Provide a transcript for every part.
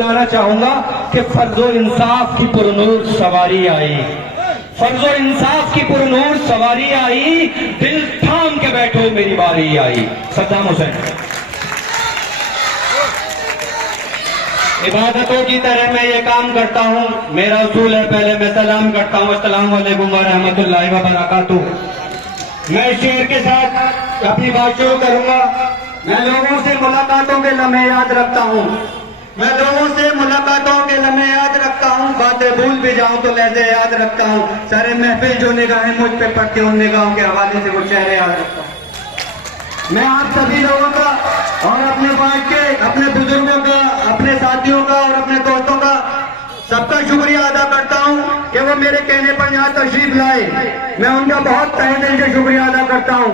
बुलाना चाहूंगा कि फर्जो इंसाफ की पुरनूर सवारी आई, फर्जो इंसाफ की पुरनूर सवारी आई, दिल थाम के बैठो मेरी बारी आई। सद्दाम हुसैन। इबादतों की तरह मैं ये काम करता हूँ, मेरा उसूल है पहले मैं सलाम करता हूँ, अस्सलाम वालेकुम व रहमतुल्लाहि व बरकातुहू। मैं इस शेर के साथ अपनी बात शुरू करूंगा। मैं लोगों से मुलाकातों के लम्हे याद रखता हूँ, मैं लोगों से मुलाकातों के लम्हे याद रखता हूँ, बातें भूल भी जाऊं तो लहजे याद रखता हूँ, सारे महफिल जो निगाहें मुझ पे पड़ती उन निगाहों के हवाले से वो चेहरे याद रखता हूँ। मैं आप सभी लोगों का और अपने पार्ट के, अपने बुजुर्गों का, अपने साथियों का और अपने दोस्तों का सबका शुक्रिया अदा करता हूं कि वो मेरे कहने पर यहाँ तशरीफ लाए। मैं उनका बहुत तहे दिल से शुक्रिया अदा करता हूं।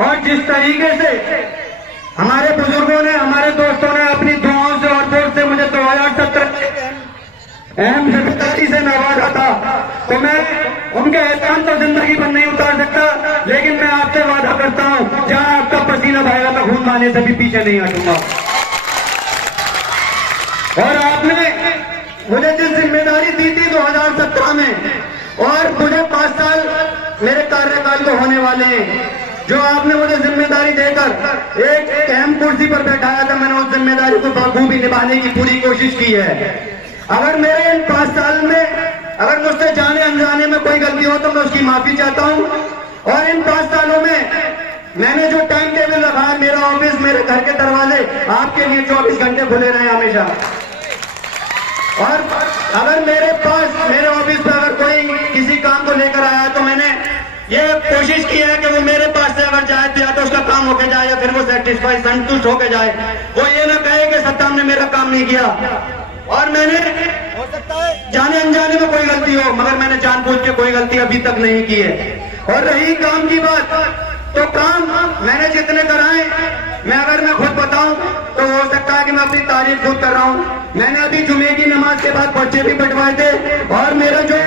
और जिस तरीके से हमारे बुजुर्गों ने, हमारे दोस्तों ने अपनी दुआओं से और वोट से मुझे 2017 अहम जिम्मेदारी से नवाजा था, तो मैं उनके एहसान तो जिंदगी पर नहीं उतार सकता, लेकिन मैं आपसे वादा करता हूं जहां आपका पसीना बहेगा मैं खून बहाने से भी पीछे नहीं हटूंगा। और आपने मुझे जिस जिम्मेदारी दी थी 2017 में, और मुझे 5 साल मेरे कार्यकाल को होने वाले हैं, जो आपने मुझे जिम्मेदारी देकर एक अहम कुर्सी पर बैठाया था, मैंने उस जिम्मेदारी को बखूबी निभाने की पूरी कोशिश की है। अगर मेरे इन 5 साल में अगर मुझसे जाने अनजाने में कोई गलती हो तो मैं उसकी माफी चाहता हूं। और इन 5 सालों में मैंने जो टाइम टेबल रखा है, मेरा ऑफिस, मेरे घर के दरवाजे आपके लिए 24 घंटे खुले रहे हमेशा। और अगर मेरे पास, मेरे ऑफिस पे अगर कोई किसी काम को लेकर आया तो मैंने ये कोशिश की है कि वो मेरे पास से अगर जाए तो या तो उसका काम होके जाए या फिर वो सेटिस्फाई, संतुष्ट होके जाए, वो ये ना कहे कि सद्दाम ने मेरा काम नहीं किया। और मैंने, हो सकता है जाने अनजाने में कोई गलती हो, मगर मैंने जानबूझ के कोई गलती अभी तक नहीं की है। और रही काम की बात, तो काम मैंने जितने कराए, मैं खुद बताऊं तो हो सकता है कि मैं अपनी तारीफ खुद कर रहा हूं। मैंने अभी जुमे की नमाज के बाद पर्चे भी बंटवाए थे, और मेरा जो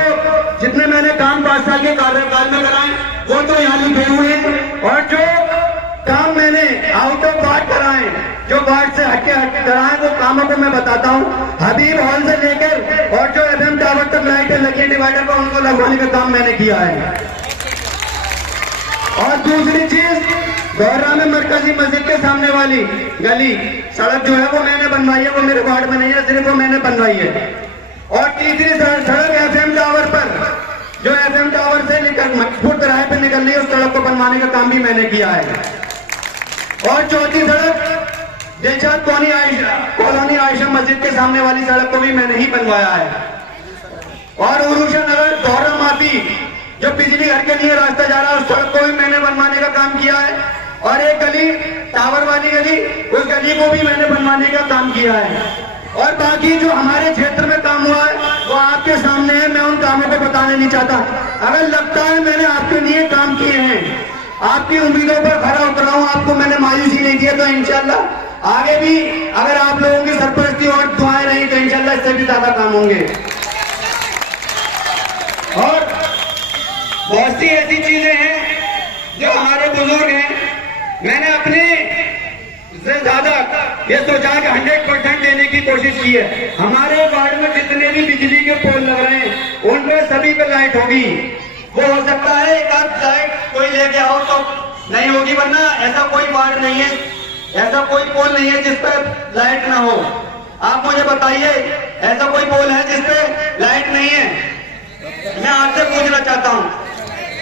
जितने मैंने काम 5 साल के कार्यकाल में कराए वो तो यहाँ लिखे हुए हैं। और जो काम मैंने आउट ऑफ वार्ड कराए, जो वार्ड से हटके कराए, वो कामों को मैं बताता हूँ। हबीब हॉल से लेकर और जो एफएम टावर तक लाइटें लगी डिवाइडर पर, उनको लगवाने का काम मैंने किया है। और दूसरी चीज, गौरा में मरकजी मस्जिद के सामने वाली गली सड़क जो है वो मैंने बनवाई है, वो मेरे वार्ड में नहीं है, सिर्फ वो मैंने बनवाई है। और तीसरी सड़क एफएम टावर पर, जो एफएम टावर से लेकर मजबूत राह पर निकल रही है, उस सड़क को बनवाने का काम भी मैंने किया है। और चौथी सड़क दिलशाद कॉलोनी आयशा मस्जिद के सामने वाली सड़क को भी मैंने ही बनवाया है। और उरूशा नगर गौरा माफी जो बिजली घर के लिए रास्ता जा रहा है, उस सड़क को भी मैंने बनवाने का काम किया है। और एक गली, टावर वाली गली, उस गली को भी मैंने बनवाने का काम किया है। और बाकी जो हमारे क्षेत्र में काम हुआ है वो आपके सामने है, मैं उन कामों को बताने नहीं चाहता। अगर लगता है मैंने आपके लिए काम किए हैं, आपकी उम्मीदों पर खरा उतरा हूं, आपको मैंने मायूसी नहीं दिया, तो इंशाल्लाह आगे भी अगर आप लोगों की सरपरस्ती और दुआएं रही तो इंशाल्लाह इससे भी ज्यादा काम होंगे। और बहुत सी ऐसी चीजें हैं जो हमारे बुजुर्ग हैं, मैंने अपने से ज्यादा ये सोचा कि 100% देने की कोशिश की है। हमारे वार्ड में जितने भी बिजली के पोल लग रहे हैं उन पर सभी पे लाइट होगी। वो हो सकता है एक आध लाइट कोई लेके आओ तो नहीं होगी, वरना ऐसा कोई वार्ड नहीं है, ऐसा कोई पोल नहीं है जिस पर लाइट ना हो। आप मुझे बताइए ऐसा कोई पोल है जिस पे लाइट नहीं है? मैं आपसे पूछना चाहता हूँ।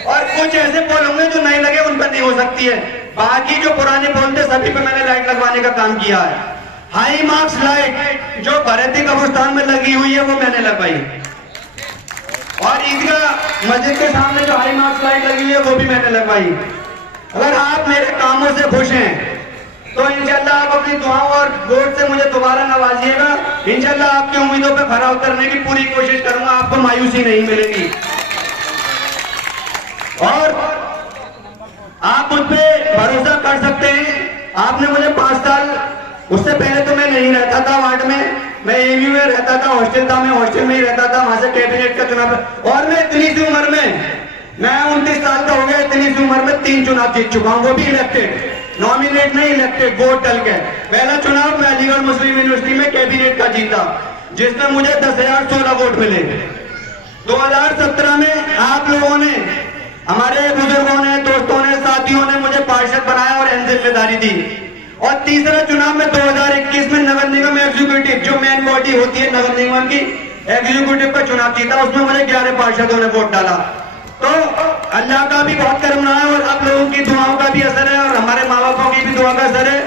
और कुछ ऐसे पोल होंगे जो नहीं लगे, उन पर नहीं हो सकती है। बाकी जो पुराने पोल थे सभी पे मैंने लाइट लगवाने का काम किया है। हाई मार्क्स लाइट जो भरती कब्रिस्तान में लगी हुई है वो मैंने लगवाई। और ईदगाह मस्जिद के सामने जो हाई मार्क्स लाइट लगी हुई है वो भी मैंने लगवाई। अगर आप मेरे कामों से खुश हैं तो इंशाल्लाह आप अपनी दुआओं और वोट से मुझे दोबारा नवाजिएगा। इंशाल्लाह आपकी उम्मीदों पर खरा उतरने की पूरी कोशिश करूंगा, आपको मायूसी नहीं मिलेगी। और आप मुझ पर भरोसा कर सकते हैं। आपने मुझे 5 साल, उससे पहले तो मैं नहीं रहता था वार्ड में, मैं एमयू में रहता था, हॉस्टल था, मैं हॉस्टल में ही रहता था, वहां से कैबिनेट का चुनाव। और मैं इतनी सी उम्र में, मैं 29 साल का हो गया, इतनी सी उम्र में 3 चुनाव जीत चुका हूं, वो भी इलेक्टेड। नॉमिनेट नहीं, इलेक्टेड, वोट डल के। पहला चुनाव मैं अलीगढ़ मुस्लिम यूनिवर्सिटी में कैबिनेट का जीता, जिसमें मुझे 10,016 वोट मिले। 2017 में आप लोगों ने, हमारे बुजुर्गों ने, दोस्तों ने, साथियों ने मुझे पार्षद बनाया और अहम जिम्मेदारी दी। और तीसरा चुनाव में 2021 में नगर निगम एग्जीक्यूटिव, जो मेन बॉडी होती है नगर निगम की, एग्जीक्यूटिव का चुनाव जीता, उसमें मुझे 11 पार्षदों ने वोट डाला। तो अल्लाह का भी बहुत करम रहा है और आप लोगों की दुआओं का भी असर है और हमारे माँ बापों की भी दुआ का असर है।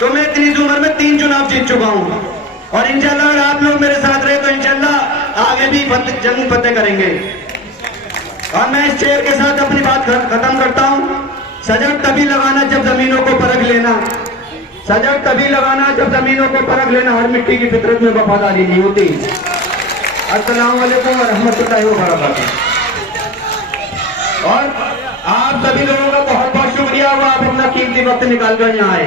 तो मैं इतनी उम्र में 3 चुनाव जीत चुका हूँ और इंशाल्लाह अगर आप लोग मेरे साथ रहे तो इंशाल्लाह आगे भी जंग फतेह करेंगे। और मैं इस शेर के साथ अपनी बात खत्म करता हूँ। सजग तभी लगाना जब जमीनों को परख लेना, सजग तभी लगाना जब जमीनों को परख लेना, हर मिट्टी की फितरत में वफादारी नहीं होती। अस्सलाम वालेकुम व रहमतुल्लाहि व बरकातहू। और आप सभी लोगों का बहुत बहुत शुक्रिया, वो आप अपना कीमती वक्त निकाल कर यहाँ आए।